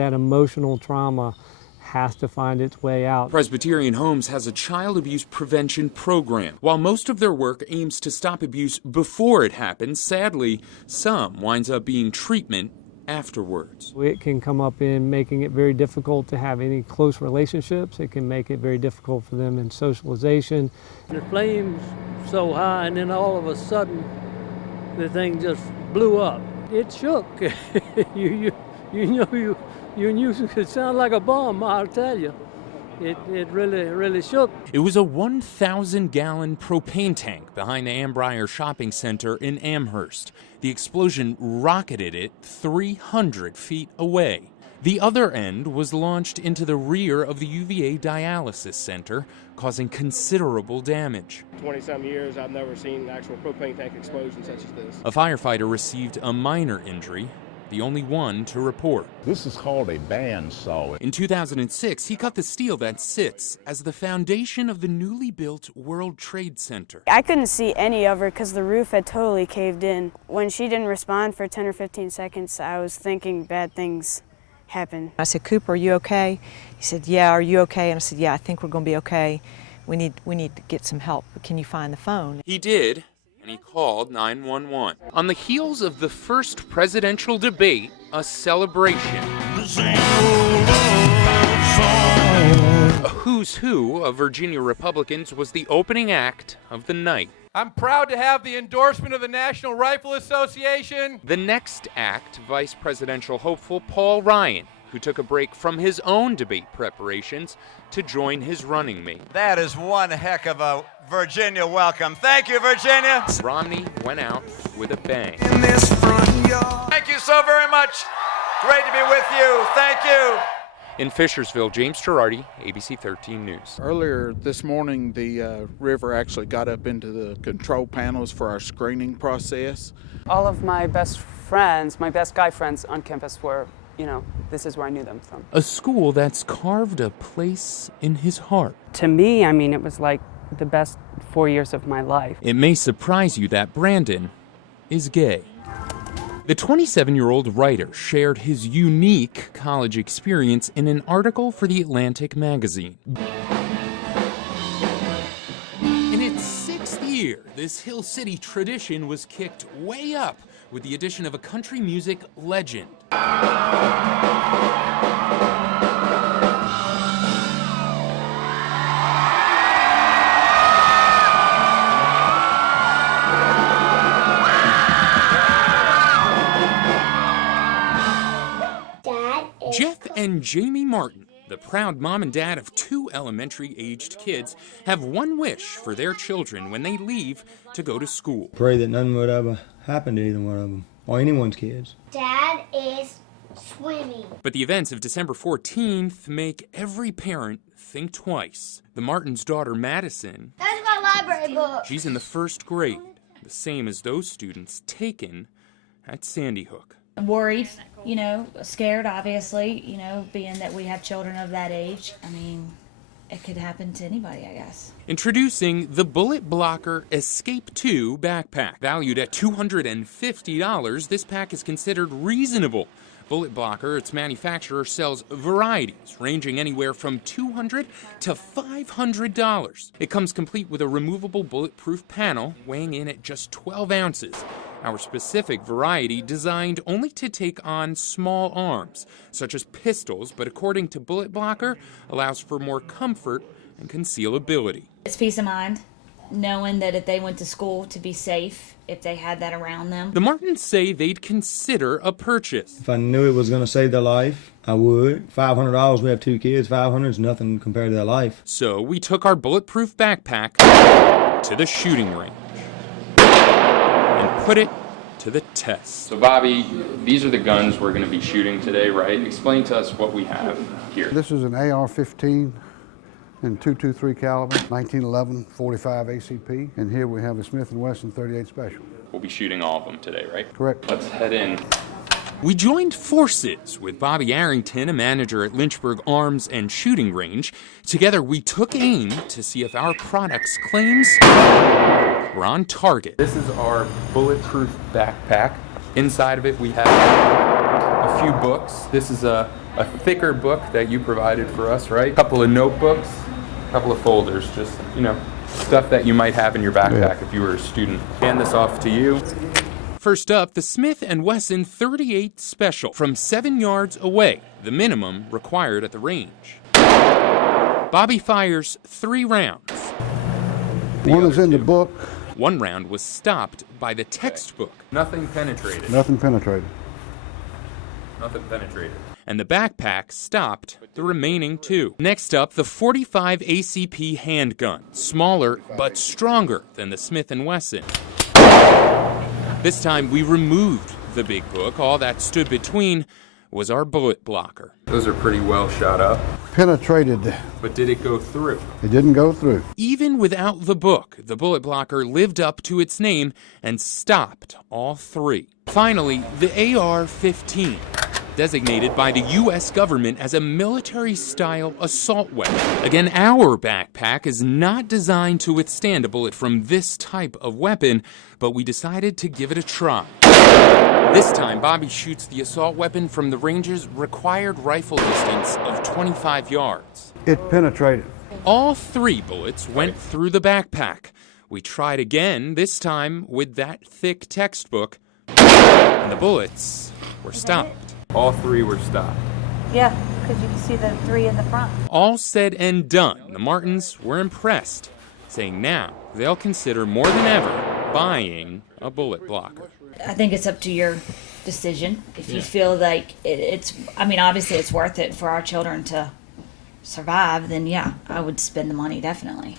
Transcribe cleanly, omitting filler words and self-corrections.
That emotional trauma has to find its way out. Presbyterian Homes has a child abuse prevention program. While most of their work aims to stop abuse before it happens, sadly, some winds up being treatment afterwards. It can come up in making it very difficult to have any close relationships. It can make it very difficult for them in socialization. The flames so high, and then all of a sudden the thing just blew up. It shook. You knew it could sound like a bomb, I'll tell you. It really shook. It was a 1,000-gallon propane tank behind the Ambrier Shopping Center in Amherst. The explosion rocketed it 300 feet away. The other end was launched into the rear of the UVA dialysis center, causing considerable damage. 20-some years, I've never seen an actual propane tank explosion such as this. A firefighter received a minor injury, the only one to report. This is called a bandsaw. In 2006, he cut the steel that sits as the foundation of the newly built World Trade Center. I couldn't see any of her because the roof had totally caved in. When she didn't respond for 10 or 15 seconds, I was thinking bad things happened. I said, "Cooper, are you okay?" He said, "Yeah, are you okay?" And I said, "Yeah, I think we're going to be okay. We need to get some help. Can you find the phone?" He did, and he called 911. On the heels of the first presidential debate, a celebration. A who's who of Virginia Republicans was the opening act of the night. I'm proud to have the endorsement of the National Rifle Association. The next act, Vice Presidential hopeful Paul Ryan, who took a break from his own debate preparations to join his running mate. That is one heck of a Virginia welcome. Thank you, Virginia. Romney went out with a bang. In this front yard. Thank you so very much. Great to be with you. Thank you. In Fishersville, James Girardi, ABC 13 News. Earlier this morning, the river actually got up into the control panels for our screening process. All of my best friends, my best guy friends on campus were, this is where I knew them from. A school that's carved a place in his heart. To me, it was like the best 4 years of my life. It may surprise you that Brandon is gay. The 27-year-old writer shared his unique college experience in an article for The Atlantic magazine. In its 6th year, this Hill City tradition was kicked way up with the addition of a country music legend. Jeff and Jamie Martin, the proud mom and dad of 2 elementary-aged kids, have one wish for their children when they leave to go to school. Pray that nothing would ever happen to either one of them, or anyone's kids. Dad is swimming. But the events of December 14th make every parent think twice. The Martins' daughter, Madison, That's my library book. She's in the 1st grade, the same as those students taken at Sandy Hook. Worried, scared, obviously, being that we have children of that age. It could happen to anybody, I guess. Introducing the Bullet Blocker Escape 2 backpack. Valued at $250, this pack is considered reasonable. Bullet Blocker, its manufacturer, sells varieties ranging anywhere from $200 to $500. It comes complete with a removable bulletproof panel weighing in at just 12 ounces. Our specific variety designed only to take on small arms, such as pistols, but according to Bullet Blocker, allows for more comfort and concealability. It's peace of mind, knowing that if they went to school to be safe, if they had that around them. The Martins say they'd consider a purchase. If I knew it was going to save their life, I would. $500, we have 2 kids, $500 is nothing compared to their life. So we took our bulletproof backpack to the shooting range and put it to the test. So Bobby, these are the guns we're going to be shooting today, right? Explain to us what we have here. This is an AR-15 in .223 caliber, 1911 45 ACP, and here we have a Smith & Wesson 38 Special. We'll be shooting all of them today, right? Correct. Let's head in. We joined forces with Bobby Arrington, a manager at Lynchburg Arms and Shooting Range. Together, we took aim to see if our product's claims were on target. This is our bulletproof backpack. Inside of it, we have a few books. This is a thicker book that you provided for us, right? A couple of notebooks, a couple of folders, just, you know, stuff that you might have in your backpack if you were a student. Hand this off to you. First up, the Smith & Wesson 38 Special from 7 yards away, the minimum required at the range. Bobby fires 3 rounds. One is in the book. 1 round was stopped by the textbook. Nothing penetrated. Nothing penetrated. Nothing penetrated. And the backpack stopped the remaining 2. Next up, the 45 ACP handgun, smaller but stronger than the Smith & Wesson. This time we removed the big book. All that stood between was our bullet blocker. Those are pretty well shot up. Penetrated. But did it go through? It didn't go through. Even without the book, the bullet blocker lived up to its name and stopped all 3. Finally, the AR-15, designated by the U.S. government as a military-style assault weapon. Again, our backpack is not designed to withstand a bullet from this type of weapon, but we decided to give it a try. This time, Bobby shoots the assault weapon from the range's required rifle distance of 25 yards. It penetrated. All 3 bullets went through the backpack. We tried again, this time with that thick textbook, and the bullets were stopped. All 3 were stopped. Yeah, because you can see the 3 in the front. All said and done, the Martins were impressed, saying now they'll consider more than ever buying a bullet blocker. I think it's up to your decision. If you feel like it's, I mean, obviously it's worth it for our children to survive, then yeah, I would spend the money, definitely.